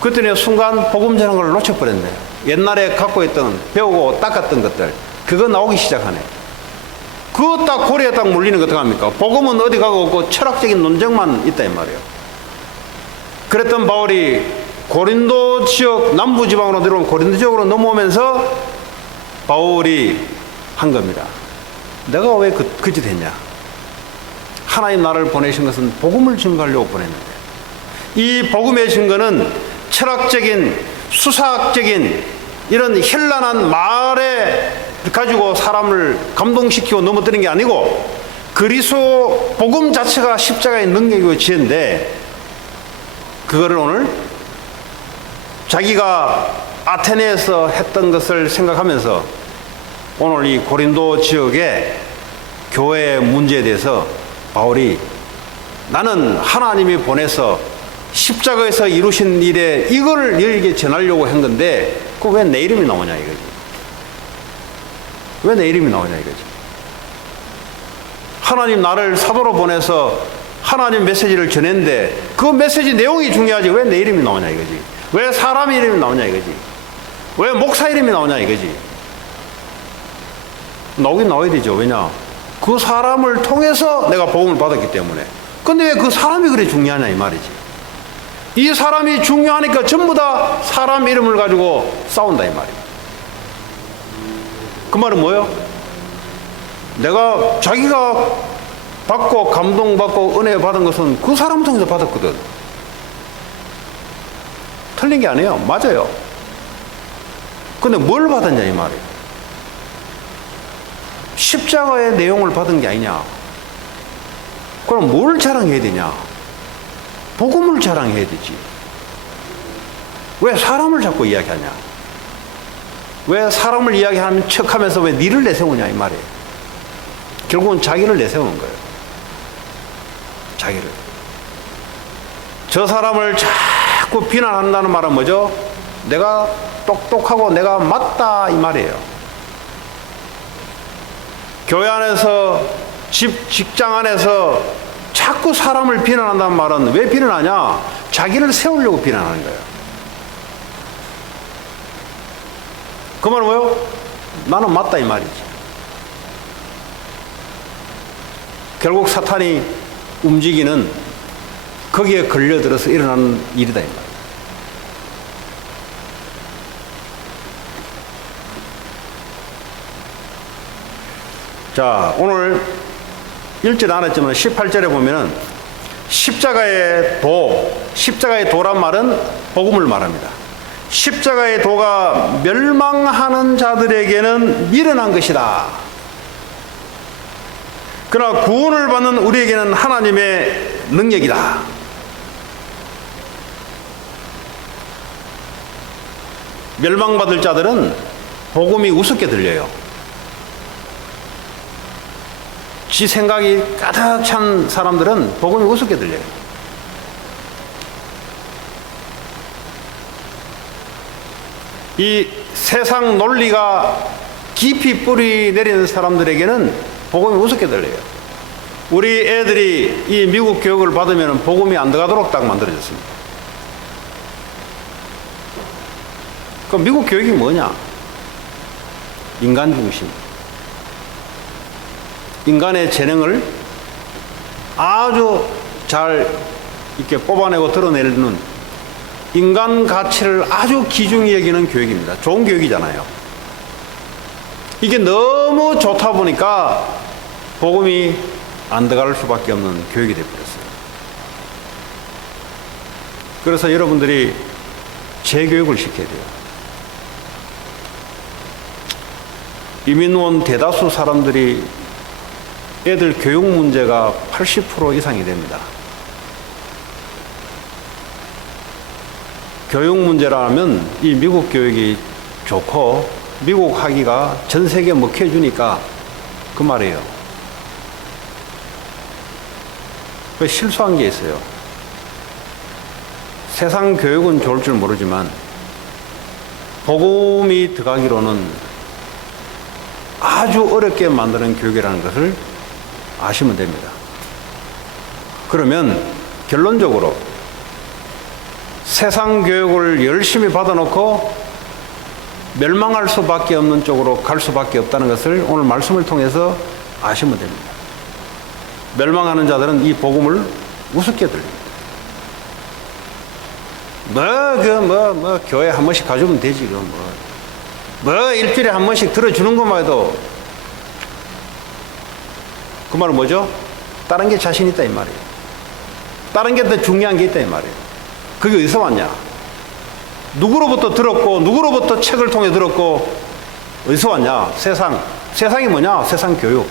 그랬더니 순간 복음 전하는 걸 놓쳐버렸네요. 옛날에 갖고 있던, 배우고 닦았던 것들, 그거 나오기 시작하네. 그거 딱 고리에 딱 물리는 거 어떡합니까? 복음은 어디 가고 없고 철학적인 논쟁만 있다, 이 말이에요. 그랬던 바울이 고린도 지역 남부 지방으로 내려온 고린도 지역으로 넘어오면서 바울이 한 겁니다. 내가 왜 그 짓 했냐? 하나님 나를 보내신 것은 복음을 증거하려고 보냈는데, 이 복음의 증거는 철학적인 수사학적인 이런 현란한 말에 가지고 사람을 감동시키고 넘어뜨리는 게 아니고 그리스도 복음 자체가 십자가의 능력이고 지혜인데, 그거를 오늘 자기가 아테네에서 했던 것을 생각하면서 오늘 이 고린도 지역의 교회의 문제에 대해서 바울이 나는 하나님이 보내서 십자가에서 이루신 일에 이걸 너희에게 전하려고 한 건데 그 왜 내 이름이 나오냐 이거지. 왜 내 이름이 나오냐 이거지. 하나님 나를 사도로 보내서 하나님 메시지를 전했는데 그 메시지 내용이 중요하지 왜 내 이름이 나오냐 이거지. 왜 사람 이름이 나오냐 이거지. 왜 목사 이름이 나오냐 이거지. 나오긴 나와야 되죠. 왜냐? 그 사람을 통해서 내가 복음을 받았기 때문에. 근데 왜 그 사람이 그래 중요하냐 이 말이지. 이 사람이 중요하니까 전부 다 사람 이름을 가지고 싸운다 이 말이에요. 그 말은 뭐예요? 내가 자기가 받고 감동받고 은혜 받은 것은 그 사람을 통해서 받았거든. 틀린 게 아니에요. 맞아요. 근데 뭘 받았냐 이 말이에요. 십자가의 내용을 받은 게 아니냐. 그럼 뭘 자랑해야 되냐? 복음을 자랑해야 되지. 왜 사람을 자꾸 이야기하냐? 왜 사람을 이야기하는 척하면서 왜 니를 내세우냐 이 말이에요. 결국은 자기를 내세우는 거예요. 자기를. 저 사람을 자꾸 비난한다는 말은 뭐죠? 내가 똑똑하고 내가 맞다 이 말이에요. 교회 안에서 직장 안에서 자꾸 사람을 비난한다는 말은 왜 비난하냐? 자기를 세우려고 비난하는 거예요. 그 말은 뭐예요? 나는 맞다 이 말이지. 결국 사탄이 움직이는 거기에 걸려들어서 일어나는 일이다 이 말이에요. 자, 오늘 1절 안 했지만 18절에 보면은 십자가의 도란 말은 복음을 말합니다. 십자가의 도가 멸망하는 자들에게는 미련한 것이다. 그러나 구원을 받는 우리에게는 하나님의 능력이다. 멸망받을 자들은 복음이 우습게 들려요. 지 생각이 가득 찬 사람들은 복음이 우습게 들려요. 이 세상 논리가 깊이 뿌리 내리는 사람들에게는 복음이 우습게 들려요. 우리 애들이 이 미국 교육을 받으면 복음이 안 들어가도록 딱 만들어졌습니다. 그럼 미국 교육이 뭐냐? 인간 중심. 인간의 재능을 아주 잘 이렇게 뽑아내고 드러내는 인간 가치를 아주 귀중히 여기는 교육입니다. 좋은 교육이잖아요. 이게 너무 좋다 보니까 복음이 안 들어갈 수밖에 없는 교육이 되어버렸어요. 그래서 여러분들이 재교육을 시켜야 돼요. 이민원 대다수 사람들이 애들 교육 문제가 80% 이상이 됩니다. 교육 문제라면 이 미국 교육이 좋고 미국 학위가 전 세계에 먹혀주니까 그 말이에요. 그 실수한 게 있어요. 세상 교육은 좋을 줄 모르지만 복음이 들어가기로는 아주 어렵게 만드는 교육이라는 것을 아시면 됩니다. 그러면 결론적으로 세상 교육을 열심히 받아놓고 멸망할 수밖에 없는 쪽으로 갈 수밖에 없다는 것을 오늘 말씀을 통해서 아시면 됩니다. 멸망하는 자들은 이 복음을 우습게 들립니다. 교회 한 번씩 가주면 되지, 일주일에 한 번씩 들어주는 것만 해도, 그 말은 뭐죠? 다른 게 자신 있다, 이 말이에요. 다른 게 더 중요한 게 있다, 이 말이에요. 그게 어디서 왔냐? 누구로부터 들었고, 누구로부터 책을 통해 들었고, 어디서 왔냐? 세상이 뭐냐? 세상 교육.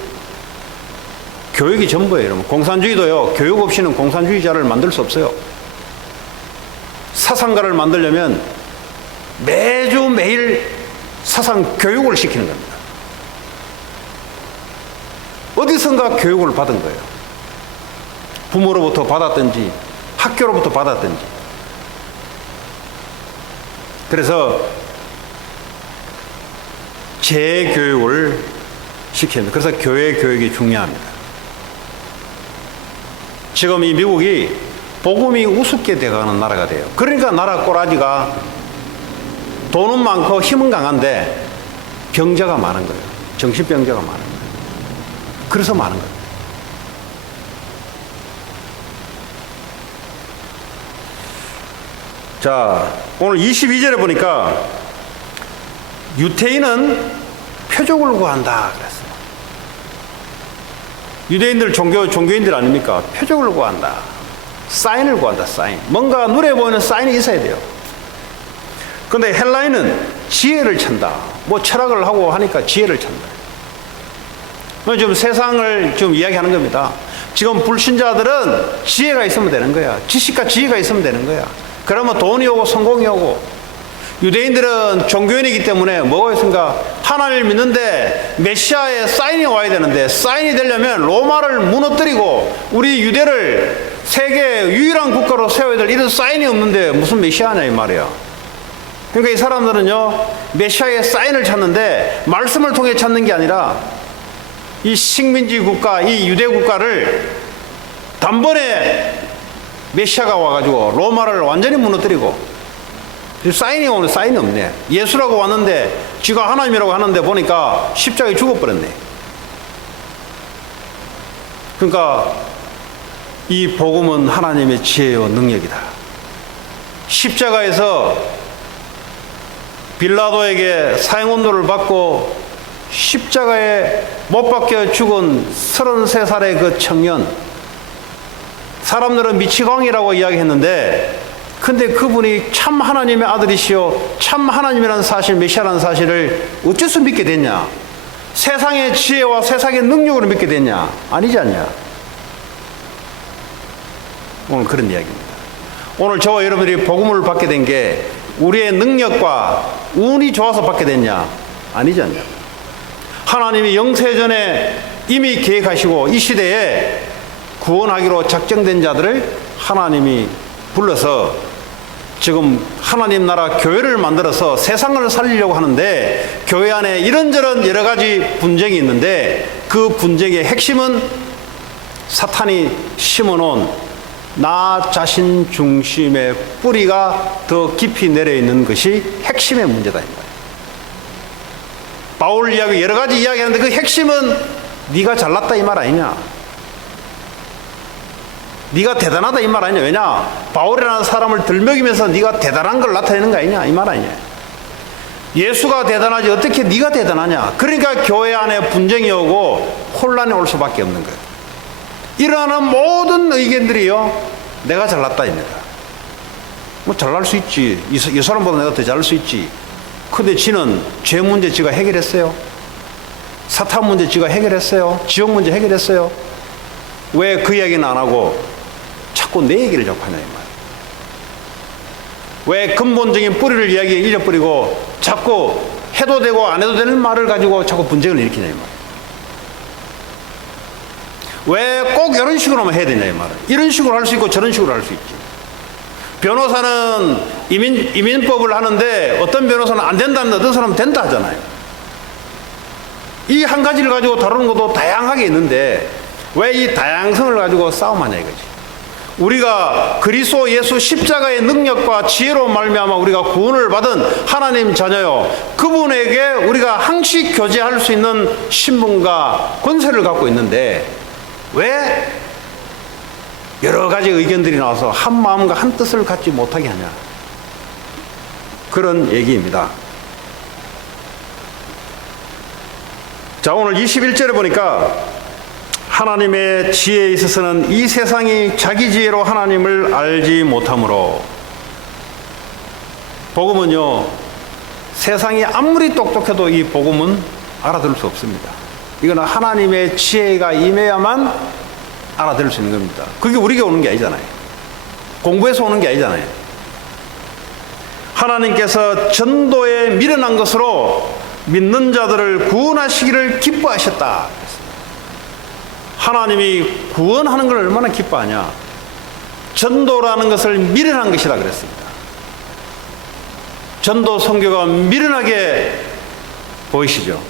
교육이 전부예요, 여러분. 공산주의도요, 교육 없이는 공산주의자를 만들 수 없어요. 사상가를 만들려면 매일 사상 교육을 시키는 겁니다. 어디선가 교육을 받은 거예요. 부모로부터 받았든지, 학교로부터 받았든지. 그래서 재교육을 시킵니다. 그래서 교회 교육이 중요합니다. 지금 이 미국이 복음이 우습게 돼가는 나라가 돼요. 그러니까 나라 꼬라지가 돈은 많고 힘은 강한데 병자가 많은 거예요. 정신병자가 많은 거예요. 그래서 많은 거예요. 자, 오늘 22절에 보니까 유태인은 표적을 구한다 그랬어요. 유대인들 종교인들 아닙니까? 표적을 구한다. 사인을 구한다. 사인. 뭔가 눈에 보이는 사인이 있어야 돼요. 근데 헬라인은 지혜를 찬다. 뭐 철학을 하고 하니까 지혜를 찬다. 지금 세상을 좀 이야기하는 겁니다. 지금 불신자들은 지혜가 있으면 되는 거야. 지식과 지혜가 있으면 되는 거야. 그러면 돈이 오고 성공이 오고. 유대인들은 종교인이기 때문에 뭐가 있습니까? 하나님을 믿는데 메시아의 사인이 와야 되는데, 사인이 되려면 로마를 무너뜨리고 우리 유대를 세계 유일한 국가로 세워야 될 이런 사인이 없는데 무슨 메시아냐 이 말이야. 그러니까 이 사람들은요, 메시아의 사인을 찾는데 말씀을 통해 찾는 게 아니라 이 식민지 국가, 이 유대 국가를 단번에 메시아가 와가지고 로마를 완전히 무너뜨리고, 사인이 오늘 사인이 없네. 예수라고 왔는데 지가 하나님이라고 하는데 보니까 십자가에 죽어버렸네. 그러니까 이 복음은 하나님의 지혜와 능력이다. 십자가에서 빌라도에게 사형언도를 받고 십자가에 못 박혀 죽은 33살의 그 청년, 사람들은 미치광이라고 이야기했는데, 근데 그분이 참 하나님의 아들이시오, 참 하나님이라는 사실, 메시아라는 사실을 어째서 믿게 됐냐? 세상의 지혜와 세상의 능력으로 믿게 됐냐? 아니지 않냐? 오늘 그런 이야기입니다. 오늘 저와 여러분들이 복음을 받게 된 게 우리의 능력과 운이 좋아서 받게 됐냐? 아니지 않냐? 하나님이 영세전에 이미 계획하시고 이 시대에 구원하기로 작정된 자들을 하나님이 불러서 지금 하나님 나라 교회를 만들어서 세상을 살리려고 하는데, 교회 안에 이런저런 여러 가지 분쟁이 있는데 그 분쟁의 핵심은 사탄이 심어놓은 나 자신 중심의 뿌리가 더 깊이 내려있는 것이 핵심의 문제다 이 말이에요. 바울 이야기 여러 가지 이야기하는데 그 핵심은 네가 잘났다 이 말 아니냐? 네가 대단하다 이 말 아니냐? 왜냐? 바울이라는 사람을 들먹이면서 네가 대단한 걸 나타내는 거 아니냐? 이 말 아니냐? 예수가 대단하지 어떻게 네가 대단하냐? 그러니까 교회 안에 분쟁이 오고 혼란이 올 수밖에 없는 거예요. 일어나는 모든 의견들이요, 내가 잘났다입니다. 뭐 잘날 수 있지. 이 사람보다 내가 더 잘날 수 있지. 근데 지는 죄 문제 지가 해결했어요. 사탄 문제 지가 해결했어요. 지옥 문제 해결했어요. 왜 그 이야기는 안 하고 자꾸 내 얘기를 자꾸 하냐 이 말이에요. 왜 근본적인 뿌리를 잊어버리고 자꾸 해도 되고 안 해도 되는 말을 가지고 자꾸 분쟁을 일으키냐 이 말이에요. 왜 꼭 이런 식으로만 해야 되냐 이 말이에요. 이런 식으로 할 수 있고 저런 식으로 할 수 있지. 변호사는 이민법을 하는데 어떤 변호사는 안 된다는데 어떤 사람은 된다 하잖아요. 이 한 가지를 가지고 다루는 것도 다양하게 있는데 왜 이 다양성을 가지고 싸움하냐 이거지. 우리가 그리스도 예수 십자가의 능력과 지혜로 말미암아 우리가 구원을 받은 하나님 자녀요, 그분에게 우리가 항시 교제할 수 있는 신분과 권세를 갖고 있는데 왜 여러 가지 의견들이 나와서 한 마음과 한 뜻을 갖지 못하게 하냐. 그런 얘기입니다. 자, 오늘 21절에 보니까 하나님의 지혜에 있어서는 이 세상이 자기 지혜로 하나님을 알지 못하므로, 복음은요, 세상이 아무리 똑똑해도 이 복음은 알아들을 수 없습니다. 이거는 하나님의 지혜가 임해야만 알아들을 수 있는 겁니다. 그게 우리가 오는 게 아니잖아요. 공부해서 오는 게 아니잖아요. 하나님께서 전도에 미련한 것으로 믿는 자들을 구원하시기를 기뻐하셨다. 하나님이 구원하는 걸 얼마나 기뻐하냐. 전도라는 것을 미련한 것이라 그랬습니다. 전도 선교가 미련하게 보이시죠?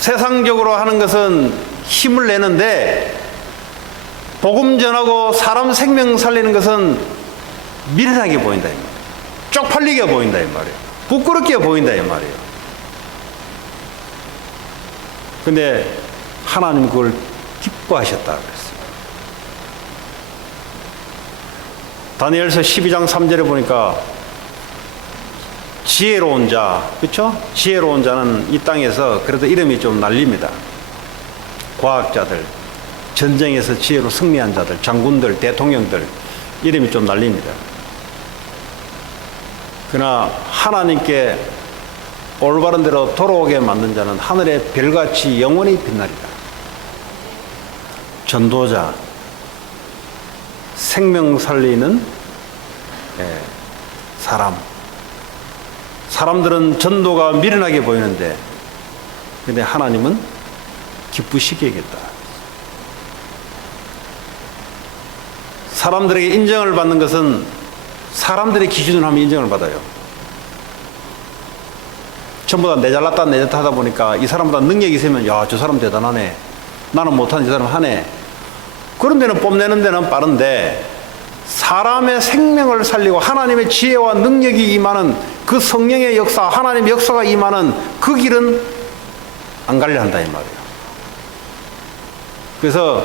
세상적으로 하는 것은 힘을 내는데, 복음 전하고 사람 생명 살리는 것은 미련하게 보인다 이 말이에요. 쪽팔리게 보인다 이 말이에요. 부끄럽게 보인다 이 말이에요. 근데 하나님 그걸 기뻐하셨다 그랬어요. 다니엘서 12장 3절에 보니까 지혜로운 자, 그렇죠? 지혜로운 자는 이 땅에서 그래도 이름이 좀 날립니다. 과학자들, 전쟁에서 지혜로 승리한 자들, 장군들, 대통령들 이름이 좀 날립니다. 그러나 하나님께 올바른 대로 돌아오게 만든 자는 하늘의 별같이 영원히 빛나리라. 전도자, 생명 살리는 사람. 사람들은 전도가 미련하게 보이는데, 근데 하나님은 기쁘시게겠다. 사람들에게 인정을 받는 것은 사람들의 기준으로 하면 인정을 받아요. 전부 다 내 잘났다 내 잘났다 하다 보니까 이 사람보다 능력이 있으면, 야, 저 사람 대단하네, 나는 못하는 저 사람 하네, 그런 데는 뽐내는 데는 빠른데, 사람의 생명을 살리고 하나님의 지혜와 능력이 임하는 그 성령의 역사, 하나님의 역사가 임하는 그 길은 안 가려 한다 이 말이에요. 그래서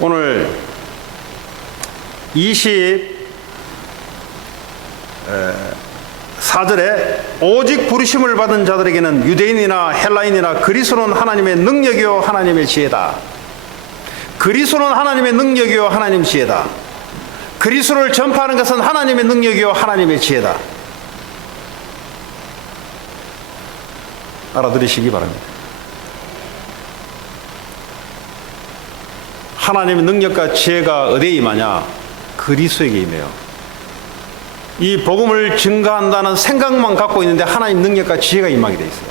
오늘 24절에 오직 부르심을 받은 자들에게는 유대인이나 헬라인이나 그리스도는 하나님의 능력이요 하나님의 지혜다. 그리스도는 하나님의 능력이요 하나님의 지혜다. 그리스도를 전파하는 것은 하나님의 능력이요 하나님의 지혜다. 알아들으시기 바랍니다. 하나님의 능력과 지혜가 어디에 임하냐? 그리스도에게 임해요. 이 복음을 증가한다는 생각만 갖고 있는데 하나님 능력과 지혜가 임하게 돼 있어요.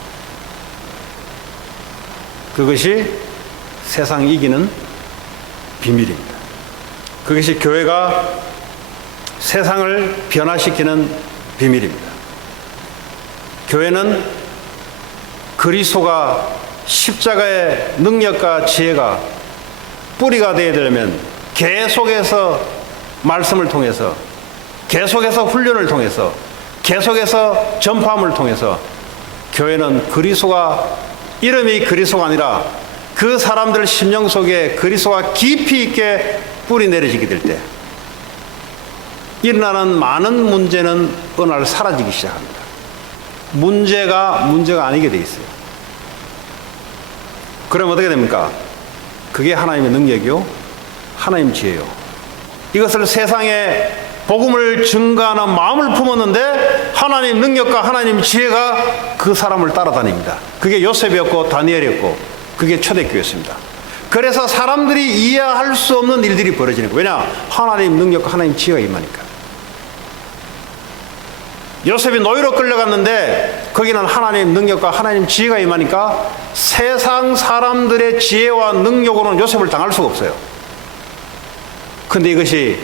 그것이 세상 이기는 비밀입니다. 그것이 교회가 세상을 변화시키는 비밀입니다. 교회는 그리스도가 십자가의 능력과 지혜가 뿌리가 되어야 되려면 계속해서 말씀을 통해서, 계속해서 훈련을 통해서, 계속해서 전파함을 통해서 교회는 그리스도가, 이름이 그리스도가 아니라 그 사람들 심령 속에 그리스도가 깊이 있게 뿌리 내려지게 될 때 일어나는 많은 문제는 어느 날 사라지기 시작합니다. 문제가 아니게 돼 있어요. 그럼 어떻게 됩니까? 그게 하나님의 능력이요 하나님 지혜요. 이것을 세상에 복음을 증가하는 마음을 품었는데 하나님 능력과 하나님 지혜가 그 사람을 따라다닙니다. 그게 요셉이었고 다니엘이었고 그게 초대교회였습니다. 그래서 사람들이 이해할 수 없는 일들이 벌어지는 거예요. 왜냐? 하나님 능력과 하나님 지혜가 임하니까. 요셉이 노예로 끌려갔는데 거기는 하나님 능력과 하나님 지혜가 임하니까 세상 사람들의 지혜와 능력으로는 요셉을 당할 수가 없어요. 근데 이것이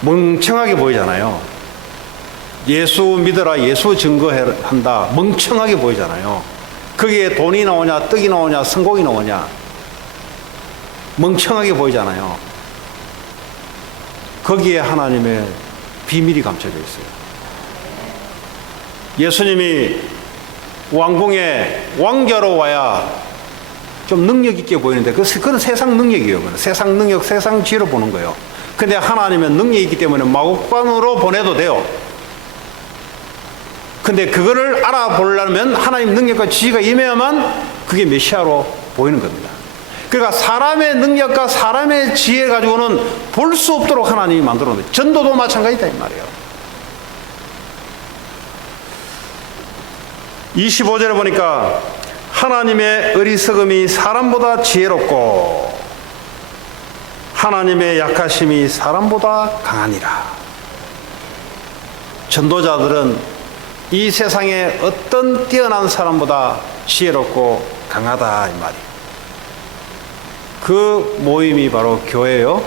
멍청하게 보이잖아요. 예수 믿어라, 예수 증거한다, 멍청하게 보이잖아요. 거기에 돈이 나오냐, 떡이 나오냐, 성공이 나오냐, 멍청하게 보이잖아요. 거기에 하나님의 비밀이 감춰져 있어요. 예수님이 왕궁에 왕자로 와야 좀 능력 있게 보이는데 그건 세상 능력이에요. 세상 능력, 세상 지혜로 보는 거예요. 근데 하나님은 능력이 있기 때문에 마국간으로 보내도 돼요. 근데 그거를 알아보려면 하나님 능력과 지혜가 임해야만 그게 메시아로 보이는 겁니다. 그러니까 사람의 능력과 사람의 지혜 가지고는 볼 수 없도록 하나님이 만들어 놓은 거예요. 전도도 마찬가지다 이 말이에요. 25절에 보니까 하나님의 어리석음이 사람보다 지혜롭고 하나님의 약하심이 사람보다 강하니라. 전도자들은 이 세상에 어떤 뛰어난 사람보다 지혜롭고 강하다 이 말이에요. 그 모임이 바로 교회요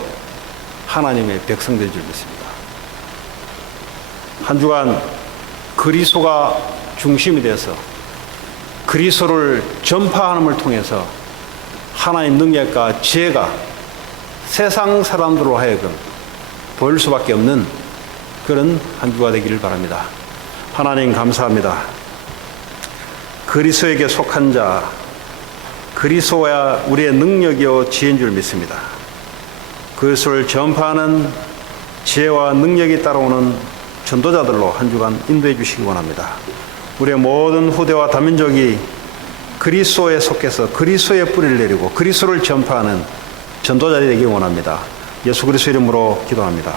하나님의 백성된 줄 믿습니다. 한 주간 그리스도가 중심이 돼서 그리스도를 전파하는을 통해서 하나님 능력과 지혜가 세상 사람들로 하여금 보일 수밖에 없는 그런 한 주가 되기를 바랍니다. 하나님 감사합니다. 그리스도에게 속한 자, 그리스도야 우리의 능력이요 지혜인 줄 믿습니다. 그리스도를 전파하는 지혜와 능력이 따라오는 전도자들로 한 주간 인도해 주시기 원합니다. 우리의 모든 후대와 다민족이 그리스도에 속해서 그리스도의 뿌리를 내리고 그리스도를 전파하는 전도자들이 되기 원합니다. 예수 그리스도 이름으로 기도합니다.